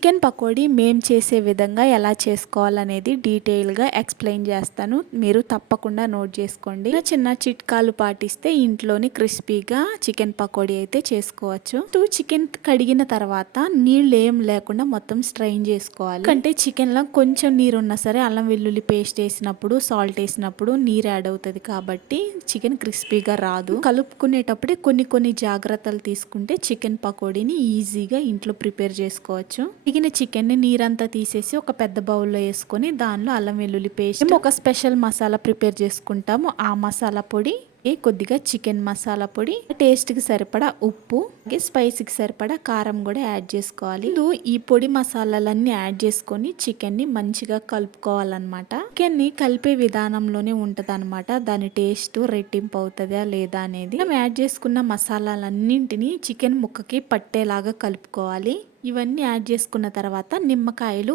Chicken pakodi మేము చేసే విధంగా ఎలా చేసుకోవాలనేది డీటెయిల్గా ఎక్స్ప్లెయిన్ చేస్తాను. మీరు తప్పకుండా నోట్ చేసుకోండి. చిన్న చిట్కాలు పాటిస్తే ఇంట్లోని క్రిస్పీగా చికెన్ పకోడీ అయితే చేసుకోవచ్చు. చికెన్ కడిగిన తర్వాత నీళ్ళు ఏం లేకుండా మొత్తం స్ట్రైన్ చేసుకోవాలి. అంటే చికెన్లో కొంచెం నీరు ఉన్నా సరే అల్లం వెల్లుల్లి పేస్ట్ వేసినప్పుడు సాల్ట్ వేసినప్పుడు నీరు యాడ్ అవుతుంది కాబట్టి చికెన్ క్రిస్పీగా రాదు. కలుపుకునేటప్పుడే కొన్ని జాగ్రత్తలు తీసుకుంటే చికెన్ పకోడీని ఈజీగా ఇంట్లో ప్రిపేర్ చేసుకోవచ్చు. ఉడికిన చికెన్ని నీరంతా తీసేసి ఒక పెద్ద బౌల్లో వేసుకొని దానిలో అల్లం వెల్లుల్లి పేస్ట్, ఒక స్పెషల్ మసాలా ప్రిపేర్ చేసుకుంటాము. ఆ మసాలా పొడి, కొద్దిగా చికెన్ మసాలా పొడి, టేస్ట్కి సరిపడా ఉప్పు, స్పైసీకి సరిపడా కారం కూడా యాడ్ చేసుకోవాలి. ఈ పొడి మసాలాలన్నీ యాడ్ చేసుకొని చికెన్ని మంచిగా కలుపుకోవాలన్నమాట. చికెన్ని కలిపే విధానంలోనే ఉంటది అనమాట దాని టేస్ట్ రెట్టింపు అవుతుందా లేదా అనేది. మనం యాడ్ చేసుకున్న మసాలాలన్నింటినీ చికెన్ ముక్కకి పట్టేలాగా కలుపుకోవాలి. ఇవన్నీ యాడ్ చేసుకున్న తర్వాత నిమ్మకాయలు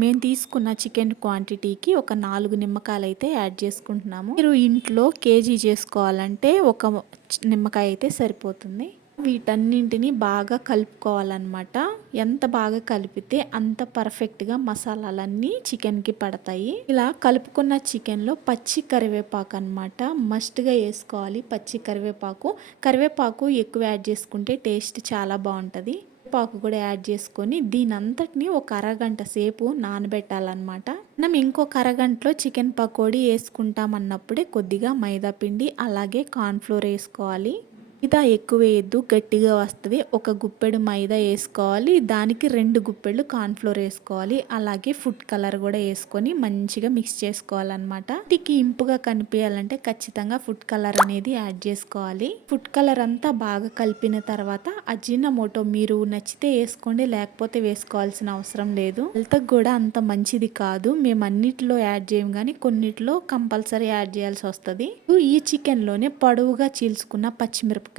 మేము తీసుకున్న చికెన్ క్వాంటిటీకి ఒక 4 నిమ్మకాయలు అయితే యాడ్ చేసుకుంటున్నాము. మీరు ఇంట్లో కేజీ చేసుకోవాలంటే ఒక నిమ్మకాయ అయితే సరిపోతుంది. వీటన్నింటిని బాగా కలుపుకోవాలన్నమాట. ఎంత బాగా కలిపితే అంత పర్ఫెక్ట్గా మసాలాలన్నీ చికెన్కి పడతాయి. ఇలా కలుపుకున్న చికెన్లో పచ్చి కరివేపాకు అన్నమాట మస్ట్గా వేసుకోవాలి. పచ్చి కరివేపాకు ఎక్కువ యాడ్ చేసుకుంటే టేస్ట్ చాలా బాగుంటుంది. పాకు కూడా యాడ్ చేసుకొని దీని అంతటిని ఒక అరగంట సేపు నానబెట్టాలన్నమాట. మనం ఇంకొక అరగంటలో చికెన్ పకోడీ వేసుకుంటాం అన్నప్పుడే కొద్దిగా మైదా పిండి అలాగే కార్న్ఫ్లోర్ వేసుకోవాలి. మైదా ఎక్కువ వేయద్దు, గట్టిగా వస్తుంది. ఒక గుప్పెడు మైదా వేసుకోవాలి, దానికి 2 గుప్పెళ్ళు కార్న్ఫ్లోర్ వేసుకోవాలి. అలాగే ఫుడ్ కలర్ కూడా వేసుకొని మంచిగా మిక్స్ చేసుకోవాలన్నమాట. వీటికి ఇంపుగా కనిపించాలంటే ఖచ్చితంగా ఫుడ్ కలర్ అనేది యాడ్ చేసుకోవాలి. ఫుడ్ కలర్ అంతా బాగా కలిపిన తర్వాత అజినోమోటో మీరు నచ్చితే వేసుకోండి, లేకపోతే వేసుకోవాల్సిన అవసరం లేదు. హెల్త్కి కూడా అంత మంచిది కాదు. మేము అన్నిటిలో యాడ్ చేయము కానీ కొన్నిటిలో కంపల్సరీ యాడ్ చేయాల్సి వస్తుంది. ఈ చికెన్లోనే పొడవుగా చీల్చుకున్న పచ్చిమిరపకాయలు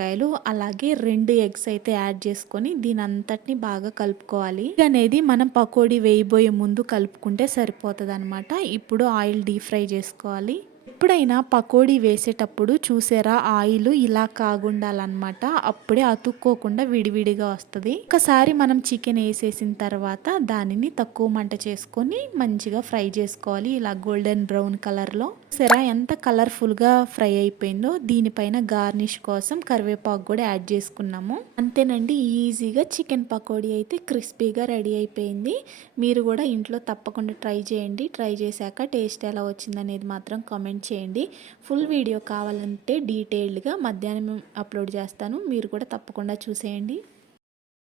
అలాగే 2 ఎగ్స్ అయితే యాడ్ చేసుకొని దీని అంతటిని బాగా కలుపుకోవాలి. అనేది మనం పకోడీ వేయబోయే ముందు కలుపుకుంటే సరిపోతుంది అనమాట. ఇప్పుడు ఆయిల్ డీప్ ఫ్రై చేసుకోవాలి. ఎప్పుడైనా పకోడీ వేసేటప్పుడు చూసారా ఆయిల్ ఇలా కాగుండాలన్నమాట. అప్పుడే అతుక్కోకుండా విడివిడిగా వస్తుంది. ఒకసారి మనం చికెన్ వేసేసిన తర్వాత దానిని తక్కువ మంట చేసుకొని మంచిగా ఫ్రై చేసుకోవాలి. ఇలా గోల్డెన్ బ్రౌన్ కలర్లో. సరే ఎంత కలర్ఫుల్గా ఫ్రై అయిపోయిందో దీనిపైన గార్నిష్ కోసం కరివేపాకు కూడా యాడ్ చేసుకున్నాము. అంతేనండి, ఈజీగా చికెన్ పకోడీ అయితే క్రిస్పీగా రెడీ అయిపోయింది. మీరు కూడా ఇంట్లో తప్పకుండా ట్రై చేయండి. ట్రై చేశాక టేస్ట్ ఎలా వచ్చిందనేది మాత్రం కామెంట్ చేయండి. ఫుల్ వీడియో కావాలంటే డీటెయిల్డ్గా మధ్యాహ్నం అప్లోడ్ చేస్తాను. మీరు కూడా తప్పకుండా చూసేయండి.